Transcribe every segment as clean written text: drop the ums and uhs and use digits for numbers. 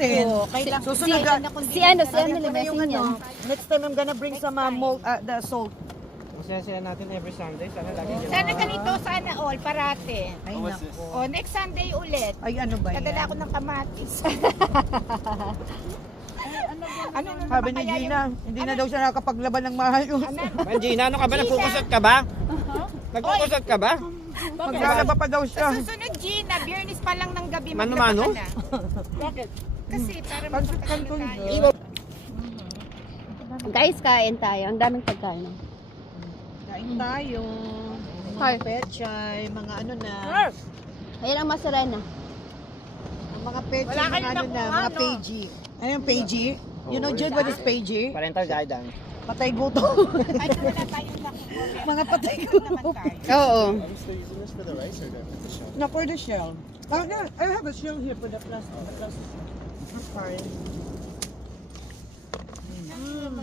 ayusin. Susunod Si ano na yung ano. Next time I'm gonna bring some the salt. Masaya natin every Sunday. Sana lagi dyan. Sana ganito, sana all, parate. Ay, nako. O, next Sunday ulit. Ay, ano ba yan? Kadala ko ng kamatis. Ano na Sabi naman ni kaya Gina, hindi na daw siya nakakapaglaban ng maayos. Gina, ano ka ba? Nagkukusot ka ba? Nagkukusot ka ba? Maglalaba pa daw siya. Sa susunod, Gina, Biyernes pa lang ng gabi Mano-mano? maglaba ka na. Bakit? Kasi para Pansit makapagano canton tayo. Guys, kain tayo. Ang daming pagkain. Kain tayo. Hi. Mga pechay, mga ano na. Ayun ang masarena. Mga pechay, Wala mga kayong ano na, nakuha, mga no? pagey. Ano yung pagey? You know, Jude, what is pagey? Parental guidance. Patay gutom. Ay, wala tayong nakuha. Mga patay naman gutom. tayo. Oo. Are we still using this for the rice or the shell? No, for the shell. Oh, no, I have a shell here for the plastic. Sorry.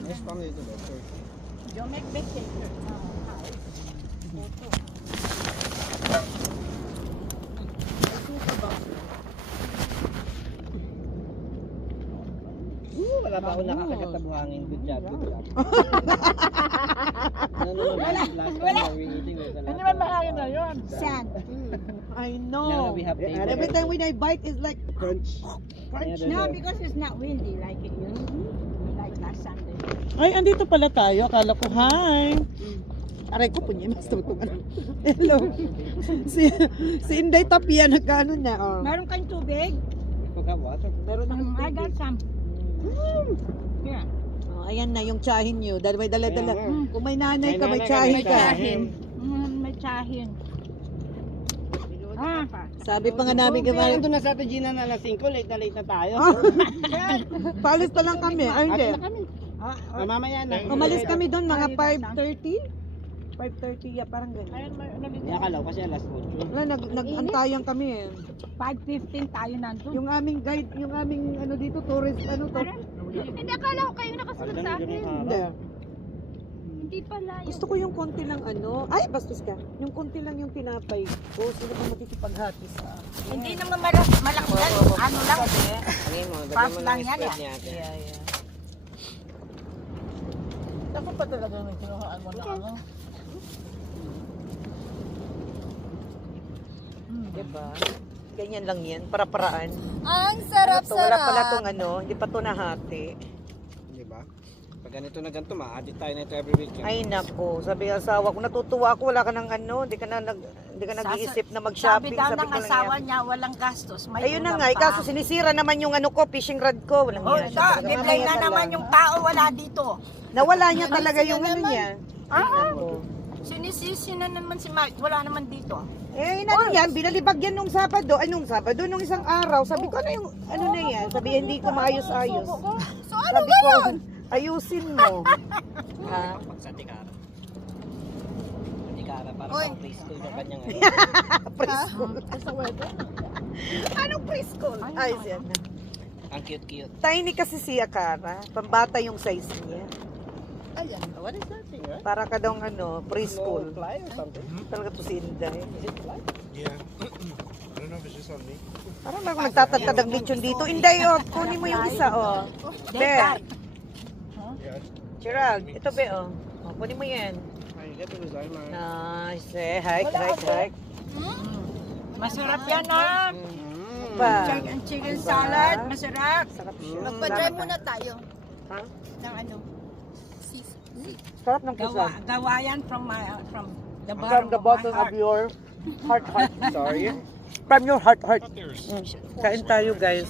It's probably the best. You make big cake. Wala pa ako nakakagat na buhangin. Good job, good job. Wala. Ano ba mahangin na yun? Sand. I Now know. we have table. Every time when I bite, it's like Crunch. crunch. No, because it's not windy like it used to be. Like last Sunday. Ay, andito pala tayo. Akala ko, hi. Aray ko, punya. Mas tutungan. Hello. Si Inday Tapia, nagkano na. Oh. Meron kayong tubig? Pagka-water. Meron akong I got some. Yeah. Oh, ayan na yung tsahin nyo. Dahil may dala-dala. Ayan. Kung may nanay ka, may May nanay ka, tsahin may ka. tsahin. May tsahin. Ah, Sabi pa nga namin kaya, Doon na sa atin, Gina, na alas 5. Late na tayo. palis na lang kami. Ay, hindi. Mamaya na. Umalis kami doon mga 5:30. 5:30, yeah, parang ganyan. Nakalaw kasi alas 8. Wala, nag-antayan kami eh. 5:15 tayo nandun. Yung aming guide, yung aming ano dito, tourist, ano to. Hindi, akala ko kayo nakasunod sa akin. Hindi. Hindi pala yung... Gusto ko yung konti lang ano. Ay, bastos ka. Yung konti lang yung tinapay ko. Sino ba makikipaghati sa akin? Hindi naman malaki yan. Ano lang eh. Fast lang yan eh. Yeah, yeah. Ako pa talaga nagkinuhaan mo na ano. Diba? Ganyan lang yan, para-paraan. Ang Wala sarap-sarap. pala tong ano, hindi pa to nahati. Di ba? Pag ganito na ganito, ma-addit tayo na ito every weekend. Ay nako, sabi ng asawa ko, natutuwa ako, wala ka ng ano, hindi ka nag-iisip na mag-shopping. Sabi daw ng ko lang asawa yan. niya, walang gastos. May Ayun na ulam nga, pa. kaso sinisira naman yung ano ko, fishing rod ko. Walang Oh, yan. ito, bibigay na naman yung tao wala dito. Nawala niya talaga yung ano niya. Ay nako. Sinisisi na naman si Mike, wala naman dito. Eh, ano yan, binalibag yan nung Sabado, nung isang araw. Sabi ko, ano yung, ano na yan? Sabi, hindi ko maayos-ayos. So ano Sabi ko, ayusin mo. Ha? Sa Tikara. Sa Tikara, para Oy. pang preschool yung kanyang Preschool. Anong preschool? Ay, siya na. Ang cute-cute. Tiny kasi si Akara. Pambata yung size niya. Ayan, what is that thing, right? Para ka daw ano, preschool. Fly or something? Talaga to si Inday. Is it fly? Yeah. I don't know if it's just on me. Parang lang nagtatagtad ng lechon dito. Inday, oh, kunin mo yung isa, oh. Be. Yeah. Gerald, ito be, oh. Oh, kunin mo yan. Ay, get to design man. Nice, eh. Hike. Masarap yan ha. Pa. Ang chicken salad, masarap. Sarap siya. Magpa-try muna tayo. Ha? Ng ano, Sarap ng kisam. gawa yan from the From the bottom my of heart. your heart. Sorry? From your heart. Kain tayo, guys.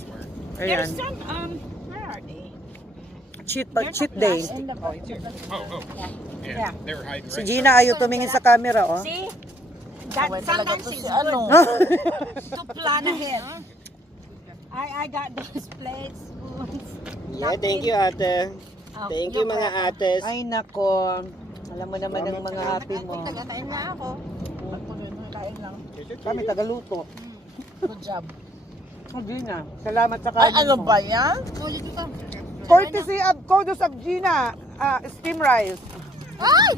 There's Ayan. some, where are they? Cheat day. In the boat. Yeah. They were hiding Si Gina ayaw tumingin sa camera, oh. See? That sometimes is good to plan ahead. I got those plates, spoons. Yeah, thank you, ate. Thank you, mga ates. Ay, nako. Alam mo naman ang mga happy mo. Taga-kain na ako. Kain lang. Kami, tagaluto. Good job. Oh, Gina, salamat sa kanin mo. Ay, ano ba yan? Courtesy of Kodos of Gina, steam rice. Ay!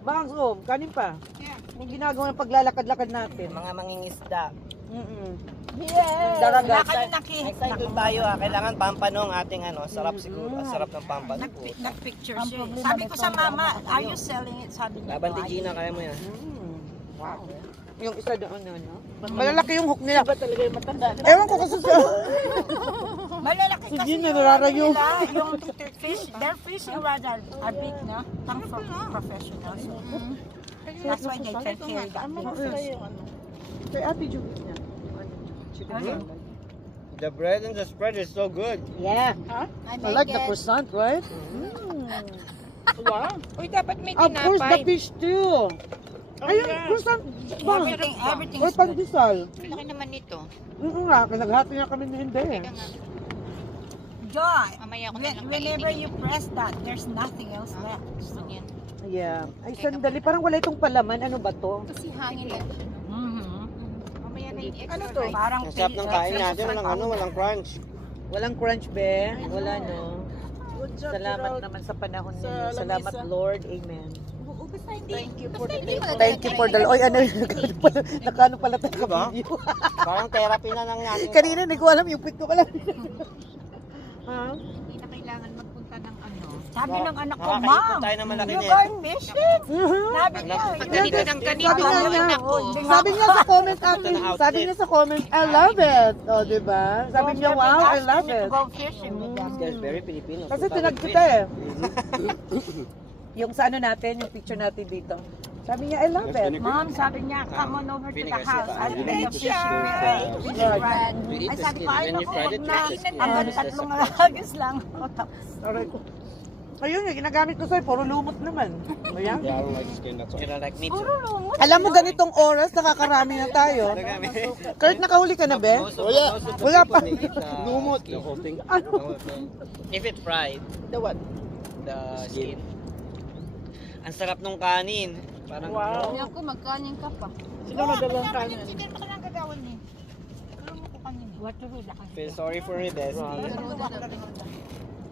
Bakang Zoom, kanin pa. May ginagawa ng paglalakad-lakad natin. Mga mangingisda. Mm-mm. Dagat. Wala kayo nakita. Excited tayo Kailangan pampanong ating sarap siguro. Ang sarap ng pampan. Nag-picture siya. Sabi ko sa mama, are you selling it? Sabi niya. Laban ti Gina, kaya mo yan. Wow. Yung isa doon, no? Malalaki yung hook nila. Ba talaga yung matanda? Ewan ko kasi sa... Malalaki kasi Sige na, nararayo. yung fish, their fishing rods are big na. Come from professionals. So, that's why they can carry that big fish. Kay Ate Julie niya. Ano? The bread and the spread is so good. Yeah. I like the croissant, right? Wow. Uy, dapat may Of course, the fish too. Ayun, croissant. Ba? Everything Or is good. pandesal. Laki naman nito. Nga, naghati nga kami na hindi eh. Joy, Mamaya ko na lang whenever you press that, there's nothing else left. So, Yan. Yeah. Ay, sandali. Parang wala itong palaman. Ano ba to? Kasi hangin lang. Mamaya na yung extra. Ano to? Parang Ang sarap ng kain natin. Walang crunch. Walang crunch, be. Wala, no? Salamat naman sa panahon ninyo. Salamat, Lord. Amen. Thank you for the Thank you for the... Oy, ano, nakano pala tayo Diba? video. Parang therapy na lang natin. Kanina, hindi ko alam yung pito ko lang. Ha? Hindi na kailangan magpunta ng ano. sabi ng anak ko, Nakakaipon Mom, tayo ng malaki you nito. going fishing? Sabi niya, Pag ganito ng ganito, Sabi nga ang niya, anak ko. sabi niya sa comment natin, sabi niya sa comment, I love it. O, diba? Sabi niya, wow, I love it. Go fishing with them. This guy is very Filipino. Kasi tinag kita eh. Yung sa ano natin, yung picture natin dito. Sabi niya, I love it. Mom, sabi niya, come on over to the Vinegar house. siya. I'll bring the fishing Vinegar. rod. We eat Ay, the sabi skin. ko, ay When you naku, fried wag it, na. just the skin. Hanggang Just the tatlong skin. hagis lang. O, tapos. Aray ko. Ayun, yung ginagamit ko sa'yo, puro lumot naman. Ayan. Yeah, I don't like the skin, that's all. You don't like meat, sir? Puro lumot. Alam mo, ganitong oras, nakakarami na tayo. Kurt, nakahuli ka na, be? Wala pa. Lumot. The whole thing. Ano? If it's fried, The what? the skin. Ang sarap nung kanin. Parang Wow. Ako, magkanin ka pa. Sino nadalang kanin? Sige, baka lang gagawin eh. Pero mo ko kanin. What to do? Lakas. feel sorry for you, Des.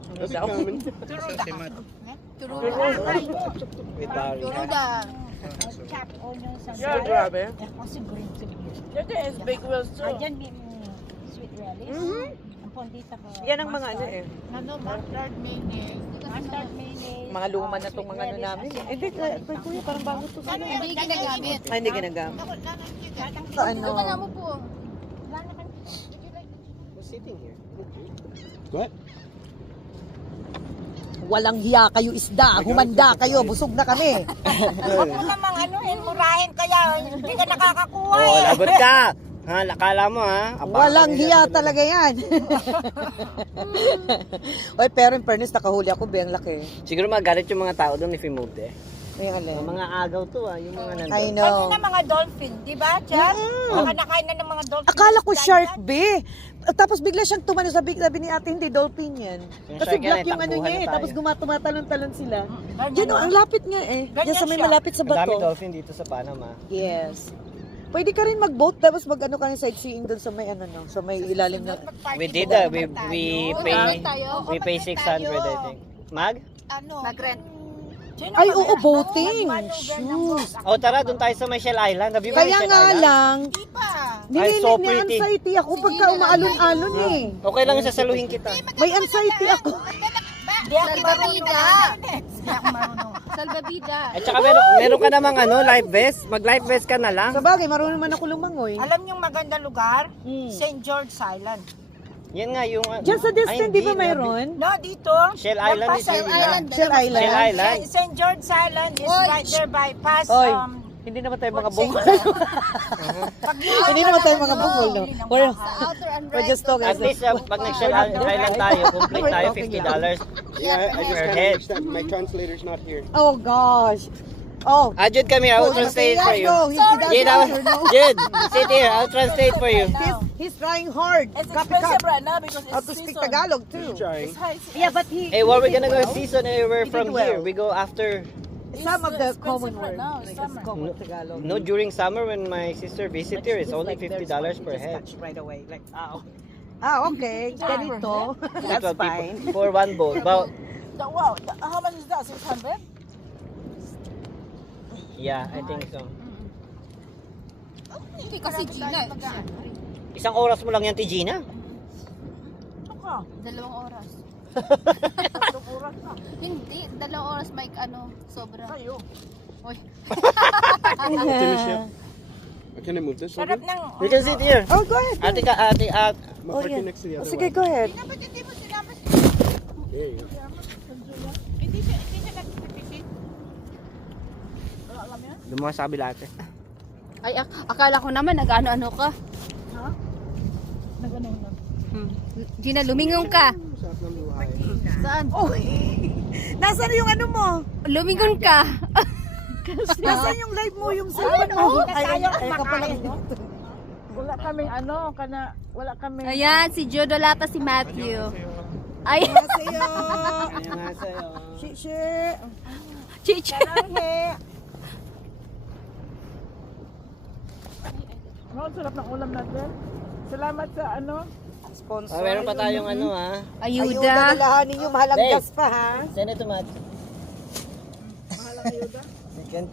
That's coming. Turuda. With Barry. Turuda. Chop onions and Yeah, grabe. Kasi green to green. Yan is baked wells Ayan, sweet relish. Ang pondita ko. Yan ang mga ano eh. Ano, mustard mayonnaise. Mustard mayonnaise. Mga luma na itong mga ano namin. Eh, di, kuya, parang bago to sa'yo. Hindi ginagamit. Ay, hindi ginagamit. Sa ano? Ito na mo po. Who's sitting here? What? Walang hiya kayo isda. Humanda kayo. Busog na kami. Huwag mo namang murahin kaya hindi ka nakakakuha Oh, lagot ka! Ha, lakala mo ha? Walang hiya talaga yan. Oy, pero in fairness, nakahuli ako, be, ang laki. Siguro magalit yung mga tao doon if you moved eh. Ay, alin. Yung mga agaw to yung mga nandun. I Ano know. na mga dolphin, di ba, Chad? Baka nakain na ng mga dolphin. Akala ko shark, be. Tapos bigla siyang tumano, sabi ni ate, hindi, dolphin yan. Yung Kasi shark yan, black eh, yung ano takbuhan niya eh. na tayo. Tapos tumatalon-talon sila. Ganyan Yan o, na. ang lapit nga eh. Ganyan Yan sa may siya. malapit sa Ang dami bato. dolphin dito sa Panama. Yes. Pwede ka rin mag-boat, tapos mag-ano ka rin sightseeing doon sa may ano no, sa may ilalim na. We did we pay 600 I think. Mag? Ano? Mag-rent. Ay, oo, boating. Shoes. O tara, doon tayo sa may Shell Island. Have you been Kaya Shell nga Island? lang, Di pa. Ay, so may pretty. anxiety ako pagka umaalon-alon eh. Okay lang sasaluhin kita. May anxiety ako. Salbabida. Hindi ako marunong. Salbabida. At saka meron ka namang life vest. Mag-life vest ka na lang. Sa bagay, marunong man ako lumangoy. Alam niyong maganda lugar? Hmm. St. George Island. Yan nga yung... Diyan sa distant, di ba mayroon? No, dito. Shell Island is Shell yun. Island. Shell Island. Shell Island. St. George Island is Oy, right there by past Oy, hindi naman tayo mga bungol. Hindi naman tayo mga bungol, no? We're, Outer and we're right. just talking. At least pag nag-Shell Island tayo, complete tayo $50 Yeah, I just per got head. that my translator's not here. Oh gosh. Oh. Ajud, come here. I will translate for you. Jade, Jude, sit here. I'll translate for you. He's trying hard. It's Copy, expensive copy. right now because How to speak Tagalog too. Trying. Yeah, but he. Hey, where we gonna go season anywhere He did from well. here? We go after... Some of the common right words. now, Like summer. it's common Tagalog. No, during summer when my sister visit here, it's It's only like there's one $50 you per just head. touch right away. Like, ah, okay. Ganito. That's 12 fine. people for one boat. About, Wow, how much is that? 600? yeah, I think so. Hindi kasi Gina. Isang oras mo lang yan, Tijina. 2 oras. Hindi, 2 oras may ano, sobra. Uy. Can I move this over? Sarap ng... You can sit here. Oh, go ahead. Ate ka, ate, I'm Oh, parking yeah. next to the other Sige, one. go ahead. There you go. Hindi siya nagpipipit. Lumuha sa kabila ate. Ay, akala ko naman nag-ano-ano ka. Gina, lumingon ka. Saan? Nasaan yung ano mo? Lumingon ka. Nasaan yung live mo? Yung cellphone mo? Ay, ka pala. Wala kami ano, wala kami... Ayan, si Jodolata, si Matthew. Ay, Sa'yo. Ayan nga sa'yo. Chiche. Chicha. Oh, sarap ng ulam natin. Salamat sa ano. Sponsor. Meron pa tayong ano ha. Ayuda. Ayuda. Dalahanin nyo. Mahalang Dave. gas pa, ha? Send it to Matt. Second.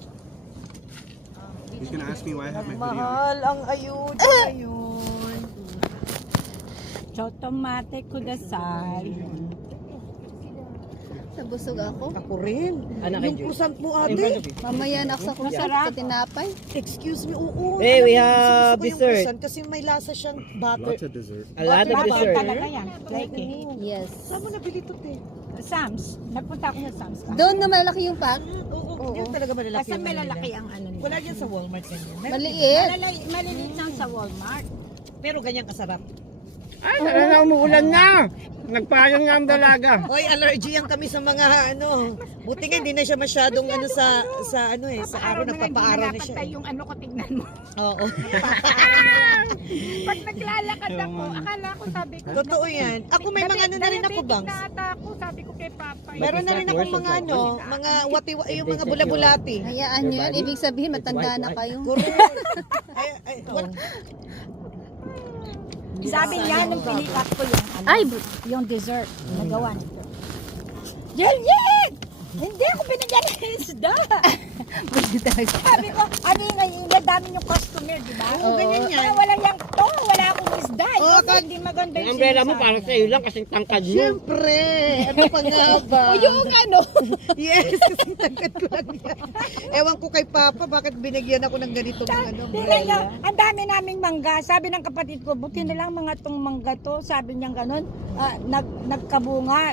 He's gonna ask me why I have my hoodie on. Mahal ang ayuda ngayon. Chotomate kudasai. Nabusog ako. Ako rin. Anak Yung kay Jude. kusant mo, In front ate. of you. Mamaya naksa ko sa tinapay. Excuse me, oo. Hey, Alam we mo, have gusto ko yung dessert. kusant kasi may lasa siyang butter. Lots of dessert. A lot of dessert. Talaga yan. Like it. Yes. Saan mo nabili ito, te? Sam's. Nagpunta ako sa Sam's. Doon na malaki yung pack. Oo, yun talaga malalaki. Basta yung malalaki nila. ang ano nila. Wala yan sa Walmart ganyan. Maliit. Maliliit lang sa Walmart. Pero ganyan kasarap. Ay, na umuulan na. Nagpayong nga ang dalaga. Hoy, allergy yan kami sa mga ano. Buti nga hindi na siya masyadong ano sa ano eh, sa araw nagpapaaraw na siya. Yung ano ko tignan mo. Oo. Pag naglalakad ako, akala ko sabi ko. Totoo yan. Ako may mga ano na rin ako, Bangs. Nata ako, sabi ko kay Papa. Meron na rin ako mga ano, mga yung mga bulabulati. Hayaan nyo yan. Ibig sabihin, matanda na kayo. Ay, what? Sabi niya, nung pinikat ko yung, ano, Ay, yung dessert, nagawa nito. Yel! Hindi ako binigyan ng isda! Sabi ko, ano yung dami yung customer, di ba? Oo, ganyan yan. Kaya wala yung to, wala akong isda. Oo, Ikaw ba, hindi maganda Yung umbrella mo para sa iyo lang kasi tangkad mo. Siyempre! Ano pa nga ba? yung ano. Yes, kasi tagkat ko lang yan. Ewan ko kay Papa, bakit binigyan ako ng ganitong ano, Tingnan nyo, umbrella? ang dami naming mangga. Sabi ng kapatid ko, buti na lang mga tong mangga to. Sabi niya ganun, nagkabunga,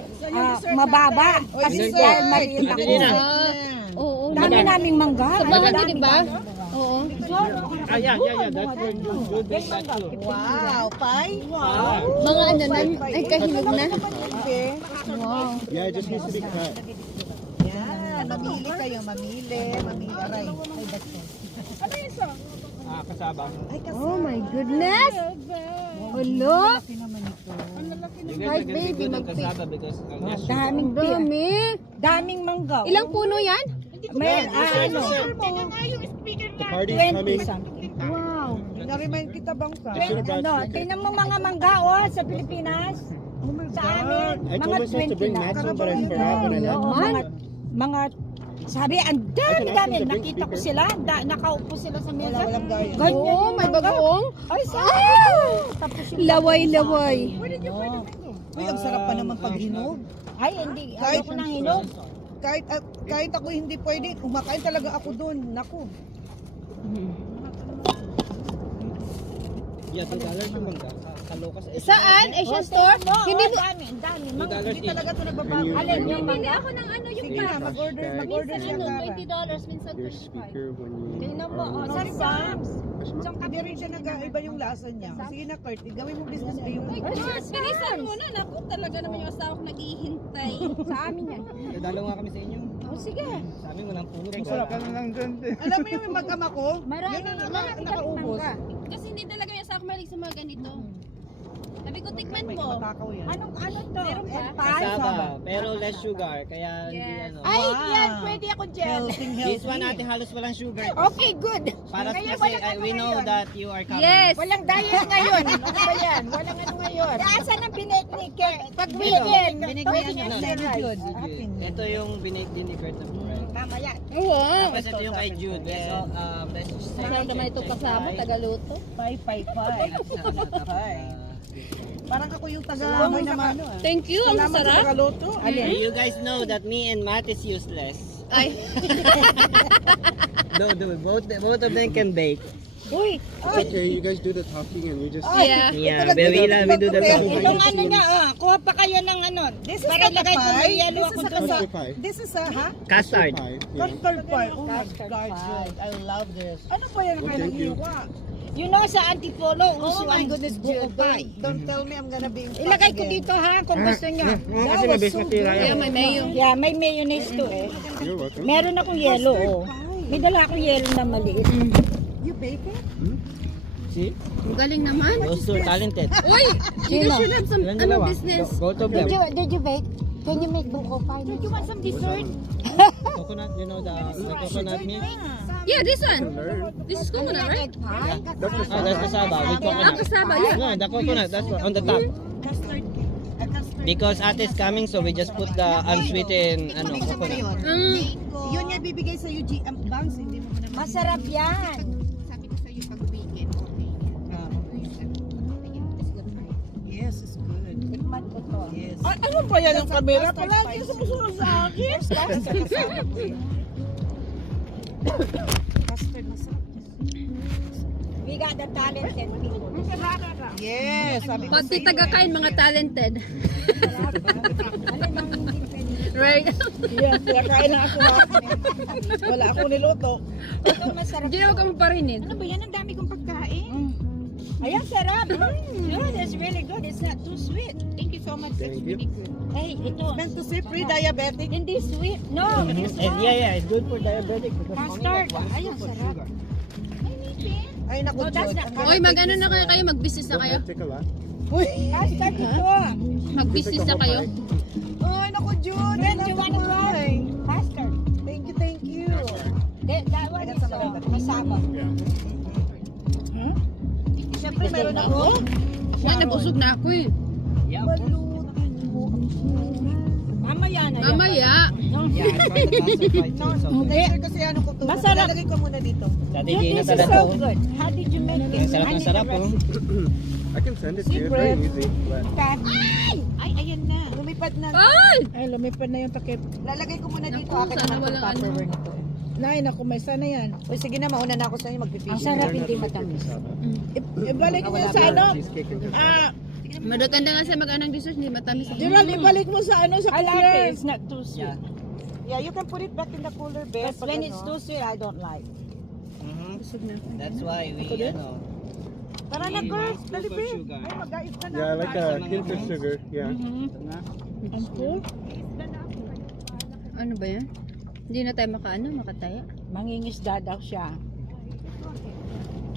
mababa. Kasi dessert. dahil maliit ako. Ate Nina. Oo. Dami naming mangga. Sa bahay nyo, di ba? Oo. Yeah. That's for good. Wow, Pai? Wow. Mga ano na, ay kahinog na. Wow. Yeah, it just needs to be cut. Yan, mamili kayo, mamili. Aray. Kasaba. Oh my goodness! Hello? Guys, baby, kasaba because Daming daming mangga. Ilang puno yan? May ano? The party's coming. Wow. Na-remind kita bang ka? I should have brought Ano, stickers. tingnan mo mga mangga sa Pilipinas. Sa amin, I mga told myself to 20 bring na. maximum, but I forgot when I left. Oo, mga sabi, ang dami. bring Nakita ko speaker. sila, nakaupo sila sa mesa. Walang gaya. Ganyan Oo, yung may mangga. bagoong. Ay, sabi. Tapos yung Laway-laway. Uy, ang sarap pa naman pag hinog. Ay, hindi. Kahit- Ayoko nang hinog. Kahit ako hindi pwede, kumakain talaga ako doon. Naku. Yeah, $2 yung mangga. Sa Lucas. Saan? Asian store? Hindi mo. Dami, dami. Hindi talaga ito nagbabago. Alin yung Bili mangga? ako ng ano yung Sige na, pack. mag-order siya Minsan Kara. $20, minsan Your 25. speaker when you Tingnan mo, are sa Sam's. Hindi rin siya nag-iba yung lasa niya. Sige na, Kurt, gawin mo business ba yung... Bilisan mo na. Naku, talaga naman yung asawa ko naghihintay. Sa amin yan. Dalaw nga kami sa inyo. O sige. Sa amin walang puno. Alam mo yung mag-ama ko? Marami Yun ang marami kami nakaubos. mangga. Kasi hindi talaga yung asawa ko mahilig sa mga ganito. Sabi ko, tikman mo. Matakaw yan. Ano to? Meron ba? Empire? Kasaba, pero less sugar, kaya hindi Yes. ano. Ay, yan. Pwede ako dyan. This one natin halos walang sugar. Okay, good. Para Ngayon, kasi walang ano we know ngayon. that you are coming. Yes. Walang diet ngayon. Ano ba yan? Walang ano ngayon. Asan ang binek ni Kurt? Pag weekend. Pwede niya Ano, sunrise. Ito yung binake din ni Kurt. Mamaya. Wow. Tapos ito yung kay Jude. Let's just say. Saan naman ito kasama? Tagaluto? Pay. Parang ako yung taga-amoy naman. Thank you. Ang Salamat sa sarap. tagaluto. You guys know that me and Matt is useless. Ay. No, both of them can bake. Uy, Okay, you guys do the talking and we just. Yeah. Yeah, but we do the talking. itong ano niya, kuha pa kayo ng ano. This is Para not a lagay ko ng pie. yellow This ako is a doon. Custard pie. This is a, ha? Custard. Pie. Yeah. Custard pie. Oh my Custard God, pie. Jude. I love this. Ano pa yan Well, kayo thank you. nag-iwa? You know sa Antipolo, Oh uso my ang goodness, buko Jude. pie. Don't tell me I'm gonna be in Ilagay ko dito ha kung gusto niyo. Kasi mabis na tira Yeah, yan. may mayo. Yeah, may mayonnaise to eh. You're welcome. Meron akong yellow oh. May dala akong yellow na maliit. You bake it? See? Ang galing naman. Those two are talented. Uy, you guys should have some Ilan ano, dalawa? business. Both of them. Did you bake? Can you make buko pie? Did you want some dessert? Coconut, you know the coconut milk? Yeah, this one. This is coconut, right? Pie? That's kasaba with Ang coconut. kasaba, yeah. No, the coconut, that's on the top. Custard cake. Custard. Because ate is coming, so we just put the unsweetened coconut. Yun nga bibigay sa UG ang bangs, hindi mo naman. Masarap yan. Sabi ko sa'yo pag weekend, okay. Yes, it's good. Tikman ko to. Yes. Ano pa yan ang kamera? Palagi sumusunod sa akin. Custard masarap. We got the talented people. Yes, sabi ko Pati taga-kain, mga talented. Ano bang hindi pwede? Right? Yes, kaya kain na ako. Wala ako niluto. Ito masarap. Hindi ako maparinid. Ano ba yan? Ang dami kong pagkain. Ayan, sarap. Good, it's really good. It's not too sweet. Thank you so much. Thank you. Hey, ito. meant to say pre-diabetic. Hindi sweet. No, this one. Yeah, it's good for diabetic. Custard. Ayun, sarap. Ay, naku, No, that's Jude. not- I'm gonna Oy, take mag-ano this na one. kayo? Mag-business na Go kayo? ahead, take a lot. Custard ito. Mag-business na kayo? Ay, naku, Jude. Then you want to try? Custard. Thank you. That one is kasama. Siyempre, meron ako. Wala, nabusog na ako eh. Mamaya na yan. Mamaya. Later kasi ano ko to. Masarap. Lalagay ko muna dito. Dati Dude, Gina this is talaga. so good. How did you make it? Ang sarap ng sarap oh. I can send it to you. Very easy. But Ay, ayan na. Lumipad na. Ay! Ay, lumipad na yung takip. Lalagay ko muna dito. Naku, Akin sana naman walang itong Tupperware ano. nito. Nay, naku, may sana yan. O sige na, mauna na ako sa inyo Ang magpipili. sarap, hindi matamis. Ibalik mo sa ano? cheesecake and Magaganda nga sa mag-anang dessert, hindi matamis. Gerald, ibalik mo sa ano, sa I like it. cooler. It's not too sweet. Yeah, you can put it back in the cooler, Beth. But when it's too sweet, I don't like. That's why we, ano. Tara na, girls. Dali, For Beth. sugar. Ay, mag-guys na na. yeah, I like a hint of sugar. Yeah. Ang cool. Ano ba yan? Hindi na tayo makataya. Mangingisda daw siya.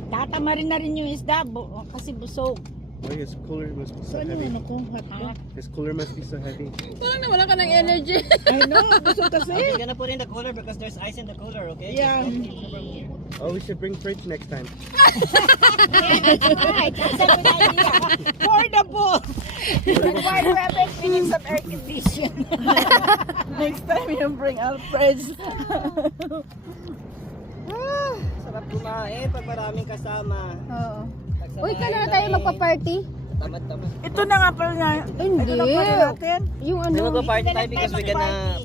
Tatamarin na rin yung isda kasi busog. Why his cooler must be so Saan yung heavy. ano ko? Hot ko? His cooler must be so heavy. Parang nawala ka ng energy. I know, gusto kasi. I'm gonna put in the cooler because there's ice in the cooler, okay? Yeah. Oh, we should bring fridge next time. Right, that's a good idea. Portable. Why we need some air condition. Next time you bring Alfred's. Sarap kumain pag maraming kasama. Oo. Uy, kailan na tayo magpa-party? Tamad-tamad. Ito na nga pala nga. Hindi. Ito na pala natin. Yung ano. May magpa-party tayo because we're gonna